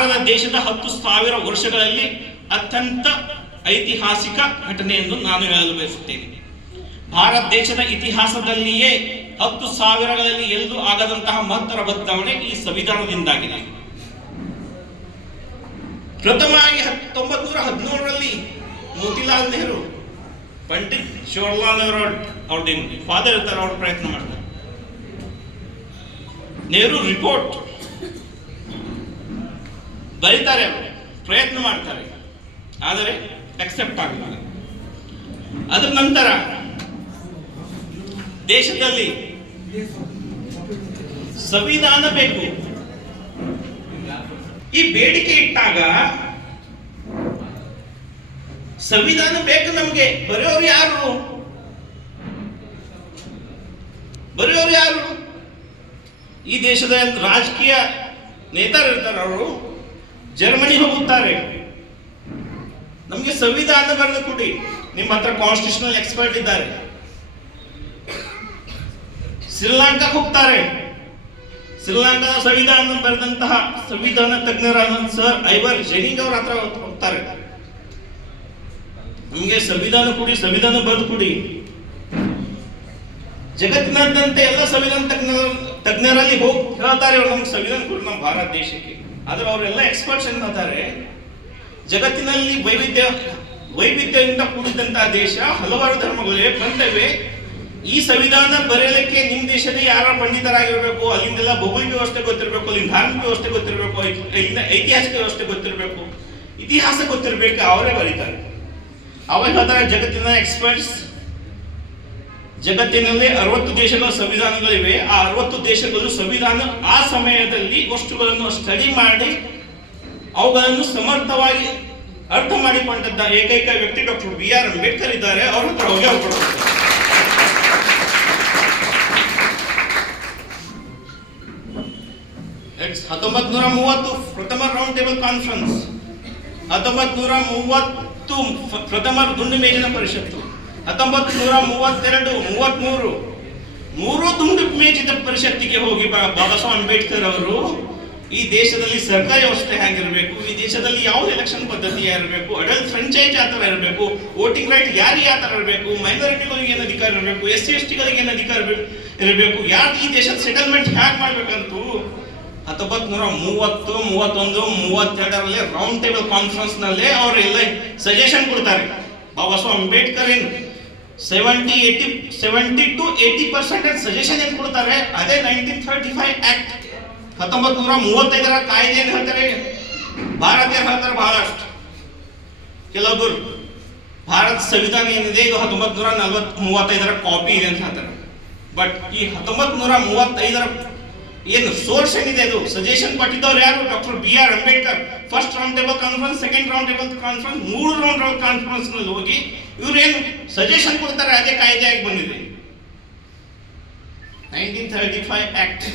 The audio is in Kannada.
ಭಾರತ ದೇಶದ ಹತ್ತು ಸಾವಿರ ವರ್ಷಗಳಲ್ಲಿ ಅತ್ಯಂತ ಐತಿಹಾಸಿಕ ಘಟನೆ ಎಂದು ನಾನು ಹೇಳಲು ಬಯಸುತ್ತೇನೆ. ಭಾರತ ದೇಶದ ಇತಿಹಾಸದಲ್ಲಿಯೇ ಹತ್ತು ಸಾವಿರಗಳಲ್ಲಿ ಎಲ್ಲೂ ಆಗದಂತಹ ಮಹತ್ತರ ಬದಲಾವಣೆ ಈ ಸಂವಿಧಾನದಿಂದಾಗಿದೆ. ಪ್ರಥಮವಾಗಿ ಹತ್ತೊಂಬತ್ ನೂರ ಹದಿನೇಳರಲ್ಲಿ ಮೋತಿಲಾಲ್ ನೆಹರು, ಪಂಡಿತ್ ಜವಹರ್ಲಾಲ್ ನೆಹರು ಅವ್ರದ್ದು ಫಾದರ್ ಇರ್ತಾರೆ, ಅವ್ರು ಪ್ರಯತ್ನ ಮಾಡ್ತಾರೆ. ನೆಹರು ರಿಪೋರ್ಟ್ ಬರೀತಾರೆ ಅವರು, ಪ್ರಯತ್ನ ಮಾಡ್ತಾರೆ. ಆದರೆ ಅಕ್ಸೆಪ್ಟ್ ಆಗ್ತಾರೆ ಅದರ ನಂತರ ದೇಶದಲ್ಲಿ ಸಂವಿಧಾನ ಬೇಕು. ಈ ಬೇಡಿಕೆ ಇಟ್ಟಾಗ ಸಂವಿಧಾನ ಬೇಕು ನಮಗೆ. ಬರೆಯೋರು ಯಾರು? ಬರೆಯೋರು ಯಾರು? ಈ ದೇಶದ ರಾಜಕೀಯ ನೇತಾರ ಇರ್ತಾರೆ ಅವರು ಜರ್ಮನಿ ಹೋಗುತ್ತಾರೆ. ನಮಗೆ ಸಂವಿಧಾನ ಬರೆದು ಕೊಡಿ. ನಿಮ್ಮ ಹತ್ರ ಕಾನ್ಸ್ಟಿಟ್ಯೂಷನಲ್ ಎಕ್ಸ್ಪರ್ಟ್ ಇದ್ದಾರೆ. ಶ್ರೀಲಂಕಾಕ್ಕೆ ಹೋಗ್ತಾರೆ. ಶ್ರೀಲಂಕಾದ ಸಂವಿಧಾನ ಬರೆದಂತಹ ಸಂವಿಧಾನ ತಜ್ಞರಾದ ಸರ್ ಐವರ್ ಜೈನಿಂಗ್ ಅವ್ರ ಹತ್ರ ಹೋಗ್ತಾರೆ. ನಮಗೆ ಸಂವಿಧಾನ ಕೊಡಿ, ಸಂವಿಧಾನ ಬರೆದು ಕೊಡಿ. ಜಗತ್ತಿನಾದ್ಯಂತ ಎಲ್ಲ ಸಂವಿಧಾನ ತಜ್ಞರ ತಜ್ಞರಲ್ಲಿ ಹೋಗಿ ಹೇಳ್ತಾರೆ ನಮ್ಗೆ ಸಂವಿಧಾನ ಕೊಡಿ ನಮ್ಮ ಭಾರತ ದೇಶಕ್ಕೆ. ಆದ್ರೆ ಅವರೆಲ್ಲ ಎಕ್ಸ್ಪರ್ಟ್ಸ್ ಏನಂತಾರೆ ಜಗತ್ತಿನಲ್ಲಿ ವೈವಿಧ್ಯ, ವೈವಿಧ್ಯದಿಂದ ಕೂಡಿದಂತಹ ದೇಶ, ಹಲವಾರು ಧರ್ಮಗಳಿವೆ ಬಂದವೆ. ಈ ಸಂವಿಧಾನ ಬರೆಯಲಿಕ್ಕೆ ನಿಮ್ಮ ದೇಶದ ಯಾರ ಪಂಡಿತರಾಗಿರ್ಬೇಕು, ಅಲ್ಲಿಂದೆಲ್ಲ ಭೌಗೋಳಿಕ ವ್ಯವಸ್ಥೆ ಗೊತ್ತಿರಬೇಕು ಅಲ್ಲಿನ ಧಾರ್ಮಿಕ ವ್ಯವಸ್ಥೆ ಗೊತ್ತಿರಬೇಕು ಇಲ್ಲಿಂದ ಐತಿಹಾಸಿಕ ವ್ಯವಸ್ಥೆ ಗೊತ್ತಿರಬೇಕು, ಇತಿಹಾಸ ಗೊತ್ತಿರಬೇಕು, ಅವರೇ ಬರೀತಾರೆ. ಅವಾಗ ಹೇಳ್ತಾರೆ ಜಗತ್ತಿನ ಎಕ್ಸ್ಪರ್ಟ್ಸ್ ಜಗತ್ತಿನಲ್ಲಿ ಅರವತ್ತು ದೇಶಗಳ ಸಂವಿಧಾನಗಳಿವೆ. ಆ ಅರವತ್ತು ದೇಶಗಳು ಸಂವಿಧಾನ ಆ ಸಮಯದಲ್ಲಿ ವಸ್ತುಗಳನ್ನು ಸ್ಟಡಿ ಮಾಡಿ ಅವುಗಳನ್ನು ಸಮರ್ಥವಾಗಿ ಅರ್ಥ ಮಾಡಿಕೊಂಡಂತ ಏಕೈಕ ವ್ಯಕ್ತಿ ಡಾಕ್ಟರ್ ಬಿ ಆರ್ ಅಂಬೇಡ್ಕರ್ ಇದ್ದಾರೆ. ಅವ್ರ ಹತ್ರ ಹೋಗಿ ಮೂವತ್ತು ಪ್ರಥಮ ರೌಂಡ್ ಟೇಬಲ್ ಕಾನ್ಫರೆನ್ಸ್ ಹತ್ತೊಂಬತ್ತು ನೂರ ಮೂವತ್ತು ಪ್ರಥಮ ದುಂಡು ಮೇಲಿನ ಪರಿಷತ್ತು. ಹತ್ತೊಂಬತ್ತು ನೂರ ಮೂವತ್ತೆರಡು, ಮೂವತ್ಮೂರು. ಮೂರು ತುಂಡು ಪರಿಷತ್ತಿಗೆ ಹೋಗಿ ಬಾಬಾ ಸಾಹೇಬ್ ಅಂಬೇಡ್ಕರ್ ಅವರು, ಈ ದೇಶದಲ್ಲಿ ಸರ್ಕಾರ ವ್ಯವಸ್ಥೆ ಹೇಗಿರಬೇಕು? ಈ ದೇಶದಲ್ಲಿ ಯಾವ ಎಲೆಕ್ಷನ್ ಪದ್ಧತಿ ಇರಬೇಕು ಅಡಲ್ಟ್ ಫ್ರೆಂಚೈಸ್ ಯಾವ ಥರ ಇರಬೇಕು? ವೋಟಿಂಗ್ ರೈಟ್ ಯಾರಿಗೆ ಯಾವ ಥರ ಇರಬೇಕು? ಮೈನಾರಿಟಿಗಳಿಗೆ ಏನು ಅಧಿಕಾರ ಇರಬೇಕು? ಎಸ್ ಸಿ ಎಸ್ ಟಿಗಳಿಗೆ ಏನು ಅಧಿಕಾರ ಇರಬೇಕು? ಯಾರು ಈ ದೇಶದ ಸೆಟಲ್ಮೆಂಟ್ ಹ್ಯಾಕ್ ಮಾಡ್ಬೇಕಂತೂ ಹತ್ತೊಂಬತ್ತು ನೂರ ಮೂವತ್ತು, ಮೂವತ್ತೊಂದು, ಮೂವತ್ತೆರಡರಲ್ಲಿ ರೌಂಡ್ ಟೇಬಲ್ ಕಾನ್ಫರೆನ್ಸ್ನಲ್ಲಿ ಅವರೆಲ್ಲ ಸಜೆಷನ್ ಕೊಡ್ತಾರೆ. ಬಾಬಾ ಸಾಹೇಬ್ ಅಂಬೇಡ್ಕರ್ ಏನ್ seventy eighty seventy two eighty percent suggestion ಏನ್ ಕೊಡ್ತಾರೆ? ಅದೇ ನೈನ್ಟೀನ್ ಥರ್ಟಿ ಫೈವ್ ಆಕ್ಟ್ ಹತ್ತೊಂಬತ್ತು ನೂರ ಮೂವತ್ತೈದರ ಕಾಯ್ದೆ ಏನ್ ಹೇಳ್ತಾರೆ. ಭಾರತೀಯರು ಹೇಳ್ತಾರೆ ಬಹಳಷ್ಟು. ಕೆಲವೊಬ್ಬರು ಭಾರತ ಸಂವಿಧಾನ ಏನಿದೆ, ಇದು ಹತ್ತೊಂಬತ್ತು ನೂರ ನಲ್ವತ್ ಮೂವತ್ತೈದರ ಕಾಪಿ ಇದೆ ಅಂತ ಹೇಳ್ತಾರೆ. ಬಟ್ ಈ ಹತ್ತೊಂಬತ್ತು ನೂರ ಮೂವತ್ತೈದರ ಏನು ಸೋರ್ಸ್ ಏನಿದೆ ಅದು? ಸಜೆಷನ್ ಕೊಟ್ಟಿದ್ದವ್ರು ಯಾರು? Doctor B R Ambedkar. First round table conference second round table conference ಮೂರು ರೌಂಡ್ ಕಾನ್ಫರೆನ್ಸ್ನಲ್ಲಿ ಹೋಗಿ ಸಜೆಷನ್ ಕೊಡ್ತಾರೆ, ಅದೇ ಕಾಯ್ದೆಯಾಗಿ ಬಂದಿದೆ. Nineteen thirty five act